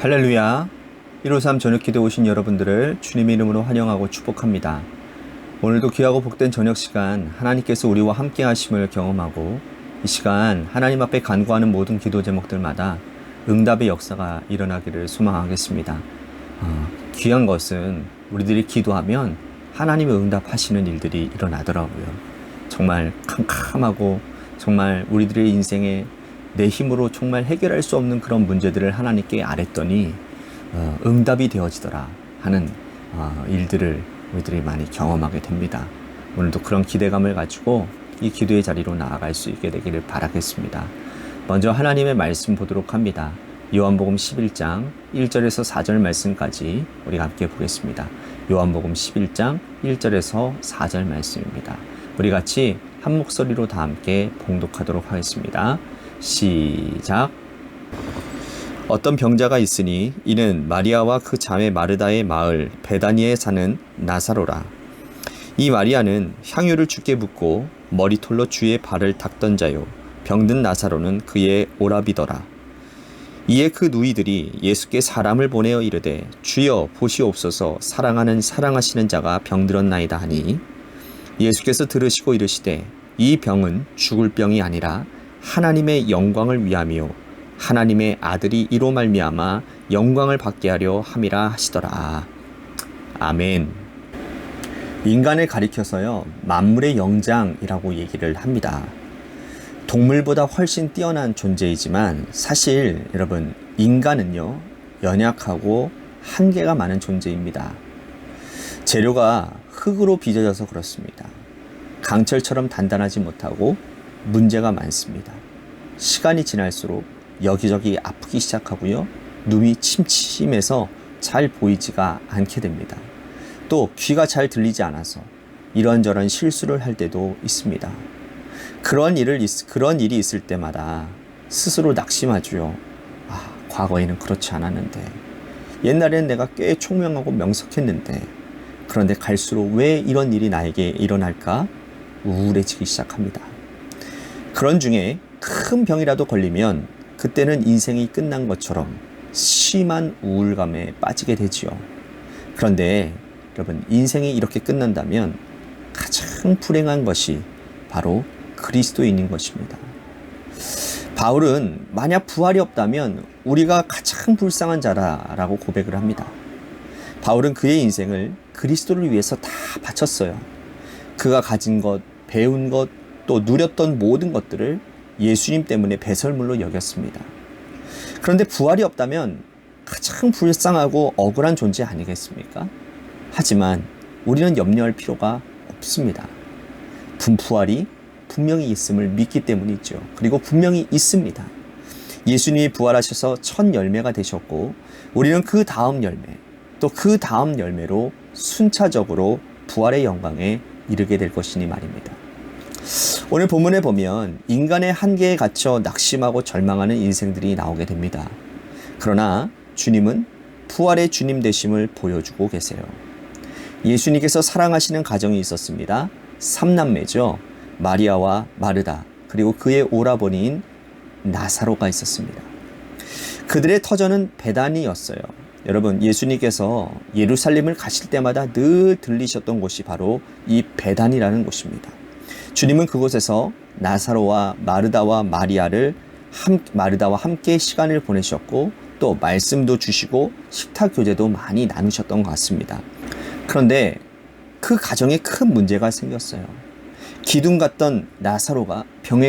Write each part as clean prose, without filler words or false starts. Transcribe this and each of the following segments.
할렐루야. 153 저녁기도 오신 여러분들을 주님의 이름으로 환영하고 축복합니다. 오늘도 귀하고 복된 저녁 시간 하나님께서 우리와 함께 하심을 경험하고 이 시간 하나님 앞에 간구하는 모든 기도 제목들마다 응답의 역사가 일어나기를 소망하겠습니다. 귀한 것은 우리들이 기도하면 하나님의 응답하시는 일들이 일어나더라고요. 정말 캄캄하고 정말 우리들의 인생에 내 힘으로 정말 해결할 수 없는 그런 문제들을 하나님께 아뢰더니 응답이 되어지더라 하는 일들을 우리들이 많이 경험하게 됩니다. 오늘도 그런 기대감을 가지고 이 기도의 자리로 나아갈 수 있게 되기를 바라겠습니다. 먼저 하나님의 말씀 보도록 합니다. 요한복음 11장 1절에서 4절 말씀까지 우리가 함께 보겠습니다. 요한복음 11장 1절에서 4절 말씀입니다. 우리 같이 한 목소리로 다 함께 봉독하도록 하겠습니다. 시작. 어떤 병자가 있으니 이는 마리아와 그 자매 마르다의 마을 베다니에 사는 나사로라. 이 마리아는 향유를 주께 붓고 머리털로 주의 발을 닦던 자요, 병든 나사로는 그의 오라비더라. 이에 그 누이들이 예수께 사람을 보내어 이르되 주여 보시옵소서, 사랑하시는 자가 병들었나이다 하니 예수께서 들으시고 이르시되 이 병은 죽을 병이 아니라 하나님의 영광을 위함이요 하나님의 아들이 이로 말미암아 영광을 받게 하려 함이라 하시더라. 아멘. 인간을 가리켜서요, 만물의 영장이라고 얘기를 합니다. 동물보다 훨씬 뛰어난 존재이지만 사실 여러분, 인간은요 연약하고 한계가 많은 존재입니다. 재료가 흙으로 빚어져서 그렇습니다. 강철처럼 단단하지 못하고 문제가 많습니다. 시간이 지날수록 여기저기 아프기 시작하고요, 눈이 침침해서 잘 보이지가 않게 됩니다. 또 귀가 잘 들리지 않아서 이런저런 실수를 할 때도 있습니다. 그런 일이 있을 때마다 스스로 낙심하죠. 과거에는 그렇지 않았는데, 옛날에는 내가 꽤 총명하고 명석했는데, 그런데 갈수록 왜 이런 일이 나에게 일어날까 우울해지기 시작합니다. 그런 중에 큰 병이라도 걸리면 그때는 인생이 끝난 것처럼 심한 우울감에 빠지게 되지요. 그런데 여러분, 인생이 이렇게 끝난다면 가장 불행한 것이 바로 그리스도인인 것입니다. 바울은 만약 부활이 없다면 우리가 가장 불쌍한 자라라고 고백을 합니다. 바울은 그의 인생을 그리스도를 위해서 다 바쳤어요. 그가 가진 것, 배운 것, 또 누렸던 모든 것들을 예수님 때문에 배설물로 여겼습니다. 그런데 부활이 없다면 가장 불쌍하고 억울한 존재 아니겠습니까? 하지만 우리는 염려할 필요가 없습니다. 부활이 분명히 있음을 믿기 때문이죠. 그리고 분명히 있습니다. 예수님이 부활하셔서 첫 열매가 되셨고, 우리는 그 다음 열매, 또 그 다음 열매로 순차적으로 부활의 영광에 이르게 될 것이니 말입니다. 오늘 본문에 보면 인간의 한계에 갇혀 낙심하고 절망하는 인생들이 나오게 됩니다. 그러나 주님은 부활의 주님 되심을 보여주고 계세요. 예수님께서 사랑하시는 가정이 있었습니다. 3남매죠. 마리아와 마르다, 그리고 그의 오라버니인 나사로가 있었습니다. 그들의 터전은 베다니였어요. 여러분, 예수님께서 예루살렘을 가실 때마다 늘 들리셨던 곳이 바로 이 베다니라는 곳입니다. 주님은 그곳에서 나사로와 마르다와 마르다와 함께 시간을 보내셨고, 또 말씀도 주시고 식탁 교제도 많이 나누셨던 것 같습니다. 그런데 그 가정에 큰 문제가 생겼어요. 기둥 같던 나사로가 큰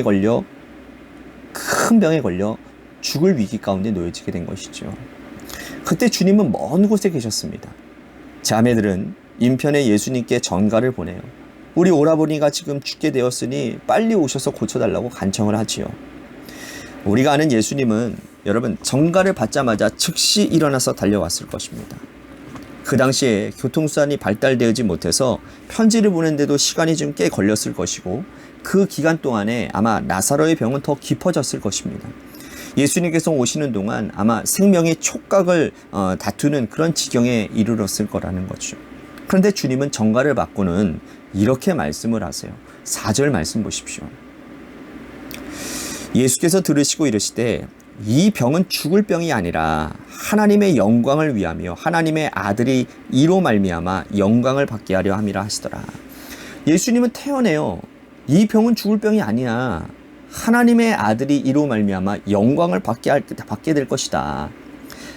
병에 걸려 죽을 위기 가운데 놓여지게 된 것이죠. 그때 주님은 먼 곳에 계셨습니다. 자매들은 인편에 예수님께 전가를 보내요. 우리 오라버니가 지금 죽게 되었으니 빨리 오셔서 고쳐달라고 간청을 하지요. 우리가 아는 예수님은 여러분, 전가를 받자마자 즉시 일어나서 달려왔을 것입니다. 그 당시에 교통수단이 발달되지 못해서 편지를 보낸데도 시간이 좀 꽤 걸렸을 것이고, 그 기간 동안에 아마 나사로의 병은 더 깊어졌을 것입니다. 예수님께서 오시는 동안 아마 생명의 촉각을 다투는 그런 지경에 이르렀을 거라는 거죠. 그런데 주님은 전가를 받고는 이렇게 말씀을 하세요. 4절 말씀 보십시오. 예수께서 들으시고 이르시되 이 병은 죽을 병이 아니라 하나님의 영광을 위하며 하나님의 아들이 이로 말미암아 영광을 받게 하려 함이라 하시더라. 예수님은 태어내요. 이 병은 죽을 병이 아니야. 하나님의 아들이 이로 말미암아 영광을 받게 될 것이다.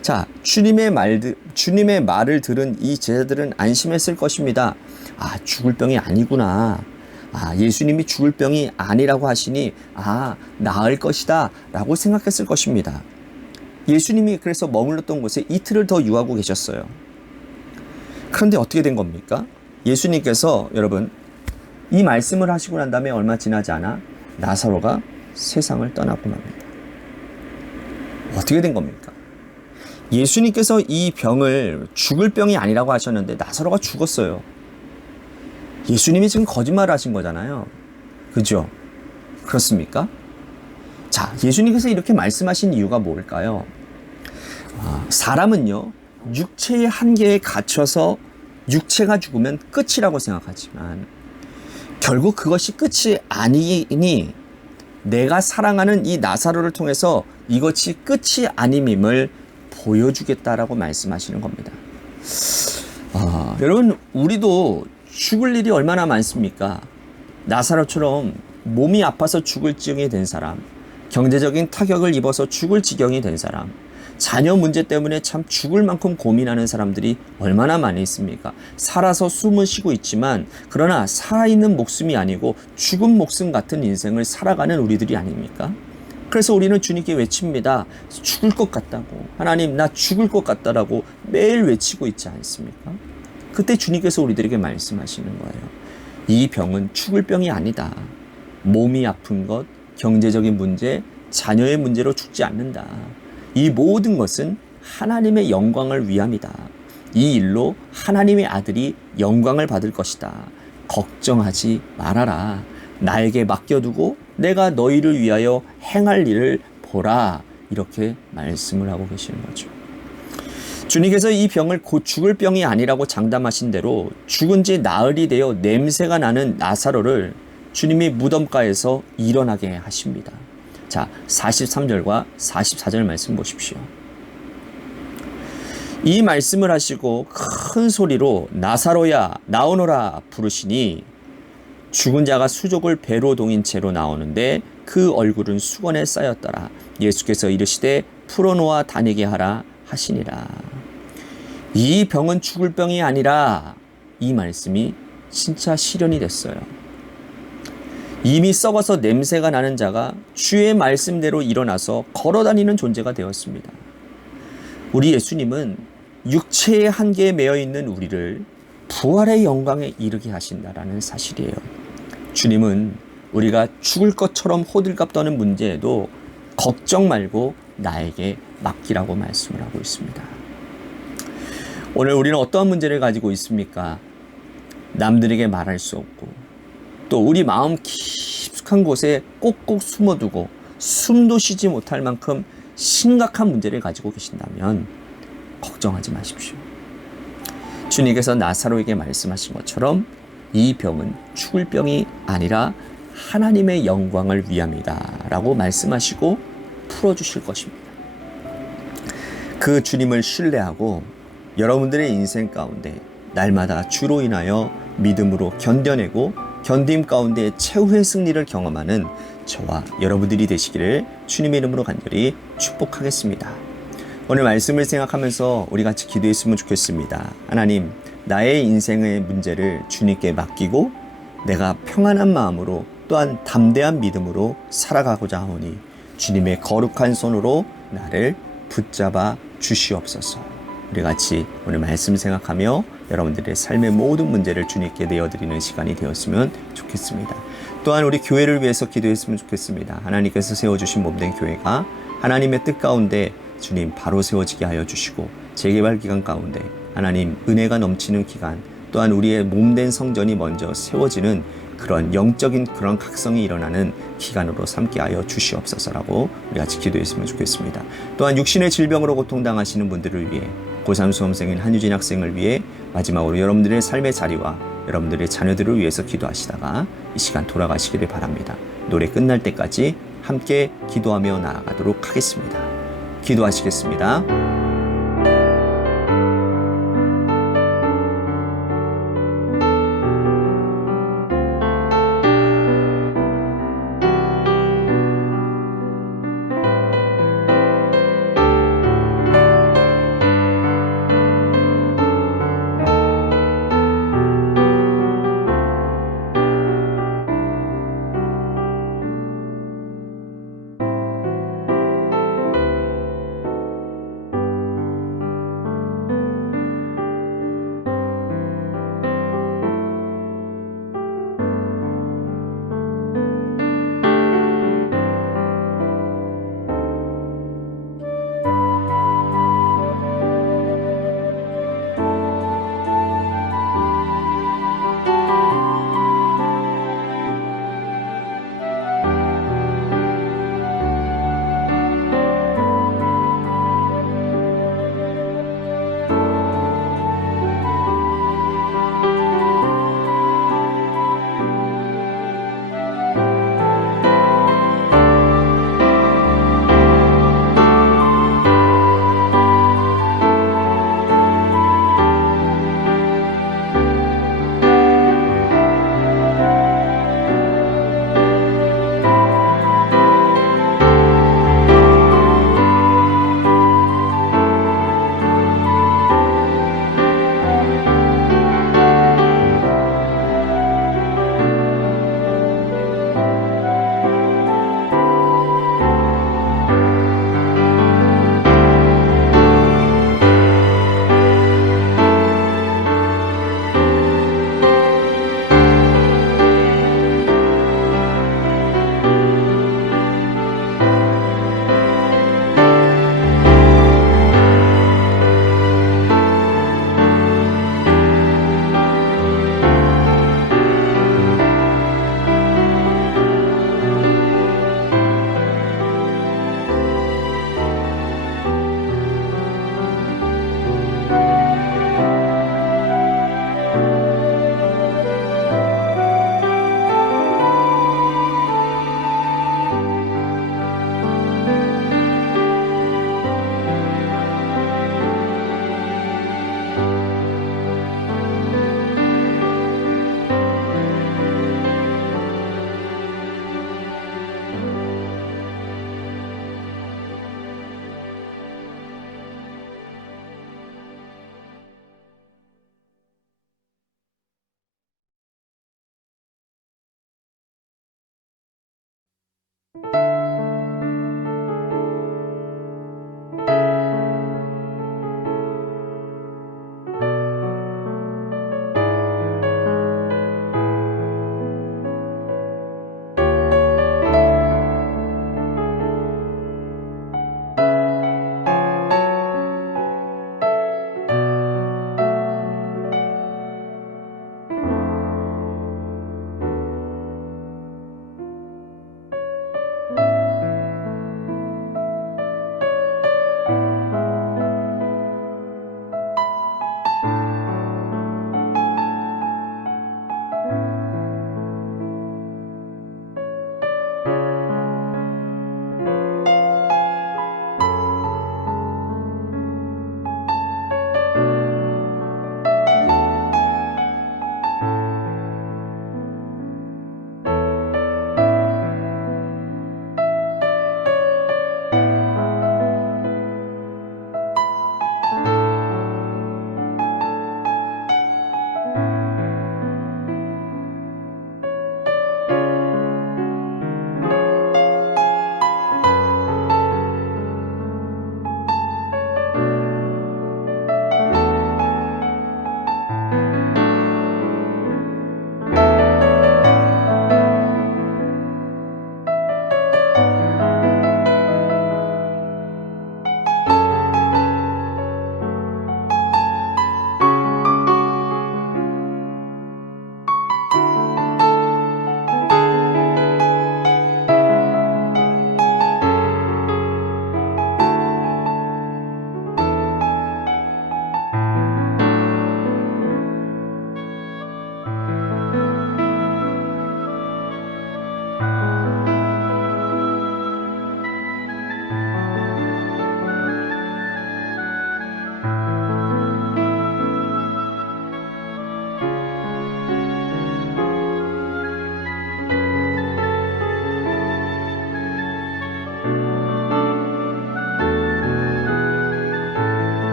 자, 주님의 말을 들은 이 제자들은 안심했을 것입니다. 아, 죽을 병이 아니구나. 아, 예수님이 죽을 병이 아니라고 하시니 나을 것이다 라고 생각했을 것입니다. 예수님이 그래서 머물렀던 곳에 이틀을 더 유하고 계셨어요. 그런데 어떻게 된 겁니까? 예수님께서 여러분 이 말씀을 하시고 난 다음에 얼마 지나지 않아 나사로가 세상을 떠나고 맙니다. 어떻게 된 겁니까? 예수님께서 이 병을 죽을 병이 아니라고 하셨는데 나사로가 죽었어요. 예수님이 지금 거짓말을 하신 거잖아요. 그죠? 그렇습니까? 자, 예수님께서 이렇게 말씀하신 이유가 뭘까요? 사람은요, 육체의 한계에 갇혀서 육체가 죽으면 끝이라고 생각하지만 결국 그것이 끝이 아니니 내가 사랑하는 이 나사로를 통해서 이것이 끝이 아님임을 보여주겠다라고 말씀하시는 겁니다. 여러분, 우리도 죽을 일이 얼마나 많습니까? 나사로처럼 몸이 아파서 죽을 지경이 된 사람, 경제적인 타격을 입어서 죽을 지경이 된 사람, 자녀 문제 때문에 참 죽을 만큼 고민하는 사람들이 얼마나 많이 있습니까? 살아서 숨을 쉬고 있지만 그러나 살아있는 목숨이 아니고 죽은 목숨 같은 인생을 살아가는 우리들이 아닙니까? 그래서 우리는 주님께 외칩니다. 죽을 것 같다고. 하나님, 나 죽을 것 같다라고 매일 외치고 있지 않습니까? 그때 주님께서 우리들에게 말씀하시는 거예요. 이 병은 죽을 병이 아니다. 몸이 아픈 것, 경제적인 문제, 자녀의 문제로 죽지 않는다. 이 모든 것은 하나님의 영광을 위함이다. 이 일로 하나님의 아들이 영광을 받을 것이다. 걱정하지 말아라. 나에게 맡겨두고 내가 너희를 위하여 행할 일을 보라. 이렇게 말씀을 하고 계시는 거죠. 주님께서 이 병을 곧 죽을 병이 아니라고 장담하신 대로 죽은 지 나흘이 되어 냄새가 나는 나사로를 주님이 무덤가에서 일어나게 하십니다. 자, 43절과 44절 말씀 보십시오. 이 말씀을 하시고 큰 소리로 나사로야 나오너라 부르시니 죽은 자가 수족을 배로 동인 채로 나오는데 그 얼굴은 수건에 쌓였더라. 예수께서 이르시되 풀어놓아 다니게 하라 하시니라. 이 병은 죽을 병이 아니라 이 말씀이 진짜 실현이 됐어요. 이미 썩어서 냄새가 나는 자가 주의 말씀대로 일어나서 걸어다니는 존재가 되었습니다. 우리 예수님은 육체의 한계에 매여 있는 우리를 부활의 영광에 이르게 하신다라는 사실이에요. 주님은 우리가 죽을 것처럼 호들갑 떠는 문제에도 걱정 말고 나에게 맡기라고 말씀을 하고 있습니다. 오늘 우리는 어떠한 문제를 가지고 있습니까? 남들에게 말할 수 없고 또 우리 마음 깊숙한 곳에 꼭꼭 숨어두고 숨도 쉬지 못할 만큼 심각한 문제를 가지고 계신다면 걱정하지 마십시오. 주님께서 나사로에게 말씀하신 것처럼 이 병은 죽을 병이 아니라 하나님의 영광을 위함이다 라고 말씀하시고 풀어주실 것입니다. 그 주님을 신뢰하고 여러분들의 인생 가운데 날마다 주로 인하여 믿음으로 견뎌내고 견딤 가운데 최후의 승리를 경험하는 저와 여러분들이 되시기를 주님의 이름으로 간절히 축복하겠습니다. 오늘 말씀을 생각하면서 우리 같이 기도했으면 좋겠습니다. 하나님, 나의 인생의 문제를 주님께 맡기고 내가 평안한 마음으로 또한 담대한 믿음으로 살아가고자 하오니 주님의 거룩한 손으로 나를 붙잡아 주시옵소서. 우리 같이 오늘 말씀 생각하며 여러분들의 삶의 모든 문제를 주님께 내어드리는 시간이 되었으면 좋겠습니다. 또한 우리 교회를 위해서 기도했으면 좋겠습니다. 하나님께서 세워주신 몸된 교회가 하나님의 뜻 가운데 주님 바로 세워지게 하여 주시고 재개발 기간 가운데 하나님 은혜가 넘치는 기간 또한 우리의 몸된 성전이 먼저 세워지는 그런 영적인 그런 각성이 일어나는 기간으로 삼게 하여 주시옵소서라고 우리 같이 기도했으면 좋겠습니다. 또한 육신의 질병으로 고통당하시는 분들을 위해 고3 수험생인 한유진 학생을 위해 마지막으로 여러분들의 삶의 자리와 여러분들의 자녀들을 위해서 기도하시다가 이 시간 돌아가시기를 바랍니다. 노래 끝날 때까지 함께 기도하며 나아가도록 하겠습니다. 기도하시겠습니다.